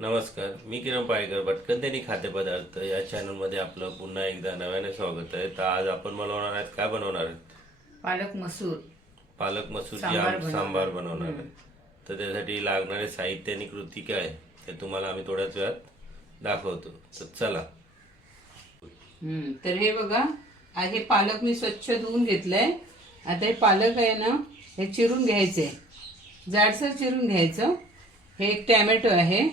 नमस्कार मी किरण पाळेकर भटकन त्यांनी खाद्यपदार्थ या चॅनलमध्ये आपलं पुन्हा एकदा नव्याने स्वागत आहे. तर आज आपण बनवणार आहेत काय बनवणार आहेत? पालक मसूर. पालक मसूरची सांबार बनवणार. आहे. तर त्यासाठी लागणारे साहित्य आणि कृती काय ते तुम्हाला आम्ही थोड्याच वेळात दाखवतो. तर चला. तर हे बघा आ हे पालक मी स्वच्छ धुवून घेतलंय. आता हे पालक आहे ना हे चिरून घ्यायचे जाडसर चिरून घ्यायचं. हे एक टॅमॅटो आहे.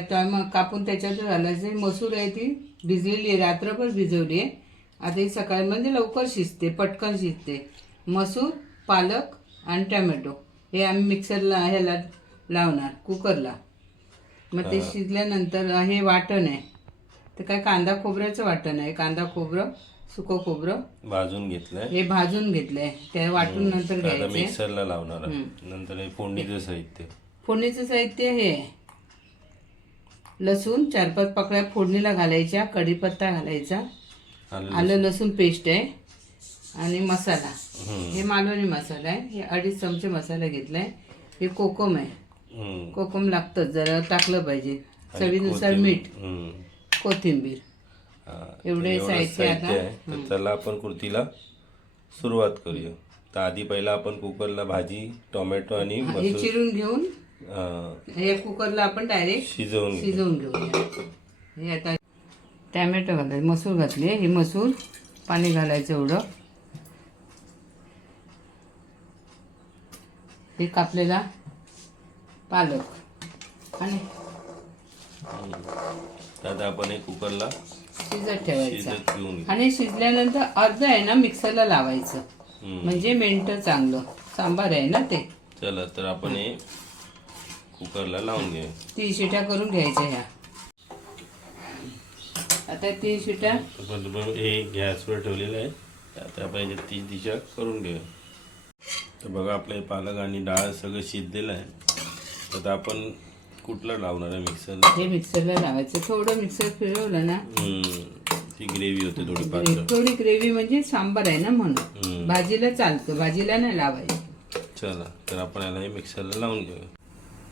त्यात मग कापून त्याच्यात घालायचं हे मसूर आहे ती भिजलेली आहे रात्रभर भिजवली आहे. आता ही सकाळी म्हणजे लवकर शिजते पटकन शिजते. मसूर पालक आणि टॅमॅटो हे आम्ही मिक्सरला ह्याला लावणार कुकरला. मग ते शिजल्यानंतर हे वाटण आहे. ते काय कांदा खोबऱ्याचं वाटण आहे कांदा खोबरं सुकं खोबरं. भाजून घेतलंय. हे भाजून घेतलंय. ते वाटून नंतर घ्यायचे. मिक्सरला लावणार. नंतर फोडणीचं साहित्य. फोडणीचं साहित्य हे आहे. लसूण चार पाच पकड्या फोडणीला घालायच्या कढीपत्ता घालायचा. आलं लसूण पेस्ट आहे. आणि मसाला. हे मालवणी मसाला आहे. हे अडीच चमचे मसाला घेतलाय. हे कोकम आहे. कोकम लागतं. जरा टाकलं पाहिजे. चवीनुसार. मीठ. कोथिंबीर. एवढे साहित्य आता- आहे. चला आपण कृतीला सुरुवात करूया. तर आधी पहिला आपण कुकरला भाजी टोमॅटो आणि चिरून घेऊन हे कुकरला आपण डायरेक्ट शिजवून शिजवून घेऊया. हे आता टॅमॅटो घालायचं मसूर घातली. ही मसूर पाणी घालायचं एवढं. हे कापलेला पालक. आणि आता आपण हे कुकरला शिजत ठेवायचा. आणि शिजल्यानंतर अर्ध आहे ना मिक्सरला लावायचं. म्हणजे मेंट चांगलं. सांबार आहे ना ते. चला तर आपण हे कुकरला लावून घेऊया तीन शिट्या करून घ्यायच्या ह्या. आता तीन शिट्या हे गॅसवर ठेवलेलं आहे. आता याच्यात तीन दिशा करून घेऊया तर बघा आपलं हे पालक आणि डाळ सगळं शिजलेलं आहे. तर आता आपण कुठलं लावणार आहे मिक्सरला हे मिक्सरला लावायचं. थोडं मिक्सर फिरवलं ना. ती ग्रेव्ही होते थोडी पातळ. थोडी ग्रेव्ही म्हणजे सांबार आहे ना म्हणून. भाजीला चालतं. भाजीला नाही लावायचं. चला तर आपण याला हे मिक्सरला लावून घेऊया.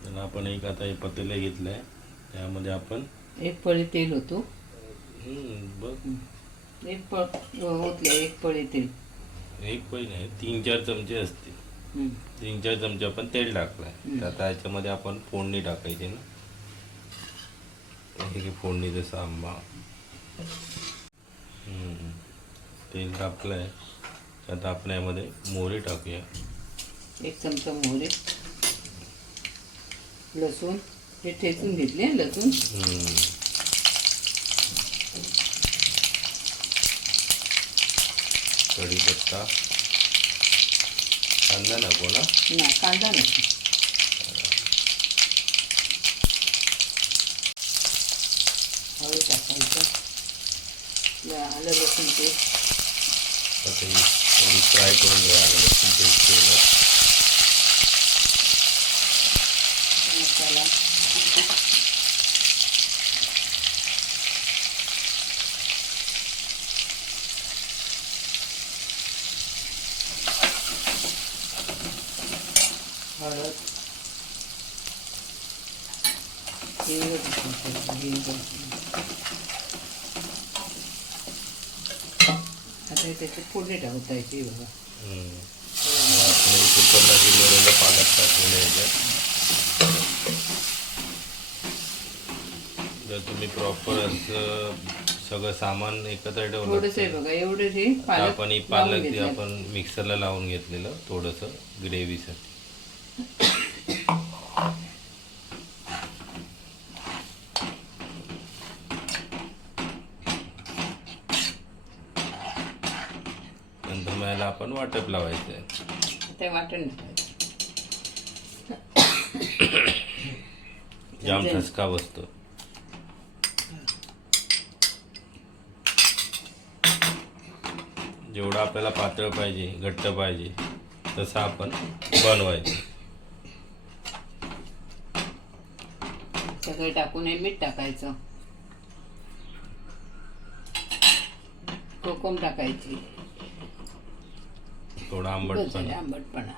आपण एक आता हे पतेलं घेतलं आहे त्यामध्ये आपण एक पळी तेल होतो. हम्म, बघ. एक पळ एक पळी तेल. एक पै नाही तीन चार चमचे असतील. तीन चार चमचे आपण तेल टाकलंय. आता याच्यामध्ये आपण फोडणी टाकायची ना. हे घे फोडणीचं सांबा हम्म. तेल टाकलंय. आता आपण यामध्ये मोहरी टाकूया. एक चमचा मोहरी. लसूण हे ठेचून घेतले लसूण. कढीपत्ता. कांदा नको ना? नाही कांदा नको. हळू टाकायचं. आलं लसूण पेस्ट आता थोडी फ्राय करून घ्या आलं लसूण पेस्ट. मसाला हळद हिंग टाकायचं, हिंग. आता त्याची फोडणी बघा कुकरला शिजवलेलं पालक जर तुम्ही प्रॉपर असं सगळं सामान एकत्र ठेवलं थोडस आहे बघा हे पालक आपण ही लावून पालक जे घेतलं. आपण मिक्सरला लावून घेतलेलं थोडंसं ग्रेव्हीसाठी नंतर आपण वाटप लावायचं आहे ते वाटण. जाम ठसका बसतो. जेवढं आपल्याला पातळ पाहिजे घट्ट पाहिजे तसं आपण बनवायचं. सगळे टाकून हे मीठ टाकायचं. कोकम टाकायची. थोडा बस आंबट झाले आंबटपणा.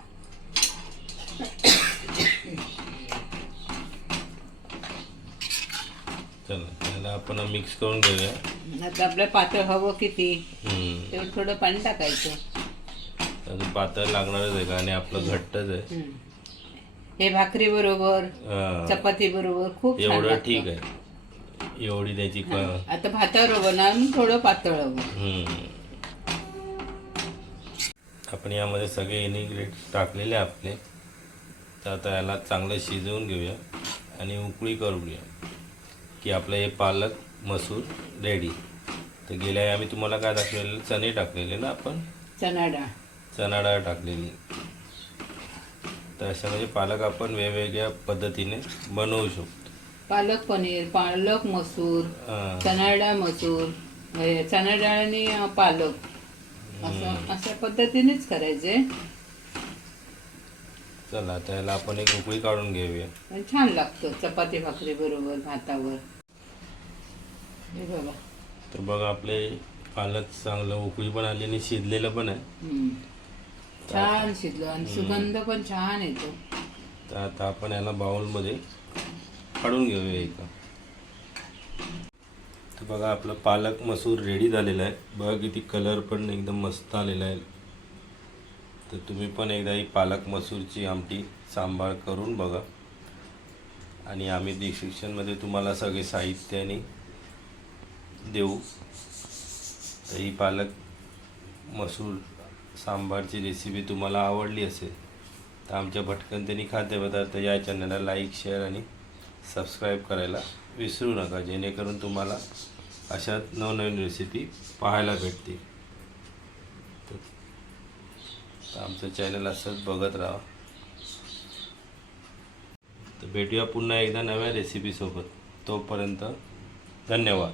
चला त्याला आपण मिक्स करून घेऊया. आता आपलं पातळ हवं किती. तेवढं थोडं पाणी टाकायचं. अजून पातळ लागणारच आहे का? आणि आपलं घट्टच आहे. हे भाकरी बरोबर. चपाती बरोबर खूप एवढं. ठीक आहे. एवढी त्याची आता भातावर मग थोडं पातळ हवं. आपण यामध्ये सगळे इन्ग्रेडियंट टाकलेले आपले. तर आता याला चांगलं शिजवून घेऊया आणि उकळी करून घेऊया की आपलं हे पालक मसूर रेडी तर गेल्या आम्ही तुम्हाला काय दाखवलेलं? चणे टाकलेले ना आपण? चणा डाळ चणा डाळ टाकलेली. तर अशा म्हणजे पालक आपण वेगवेगळ्या पद्धतीने बनवू शकतो. पालक पनीर पालक मसूर. चणा डाळ मसूर चणा डाळ आणि पालक. असं अशा पद्धतीनेच करायचे. चला तर याला आपण एक उकळी काढून घेऊया. छान लागतं चपाती भाकरी बरोबर भातावर. हे बघा. तर बघा आपले पालक चांगलं उकळी पण आली आणि शिजलेलं पण आहे. हम्म. छान शिजलं आणि सुगंध पण छान येतो. तर आता आपण याला बाउलमध्ये काढून घेऊया एका तर बघा आपलं पालक मसूर रेडी झालेला आहे. बघा किती कलर पण एकदम मस्त आलेला आहे. तर तुम्ही पण एकदा ही पालक मसूरची आमटी सांभाळ करून बघा. आणि आम्ही डिस्क्रिप्शनमध्ये तुम्हाला सगळे साहित्याने देऊ. तर ही पालक मसूर सांबारची रेसिपी तुम्हाला आवडली असेल तर आमच्या भटकंतनी खाद्यपदार्थ या चॅनलला लाईक शेअर आणि सबस्क्राईब करायला विसरू नका. जेणेकरून तुम्हाला अशा नवनवीन रेसिपी पाहायला भेटतील. तर आमचं चॅनल असंच बघत राहा. तर भेटूया पुन्हा एकदा नव्या रेसिपीसोबत तोपर्यंत धन्यवाद.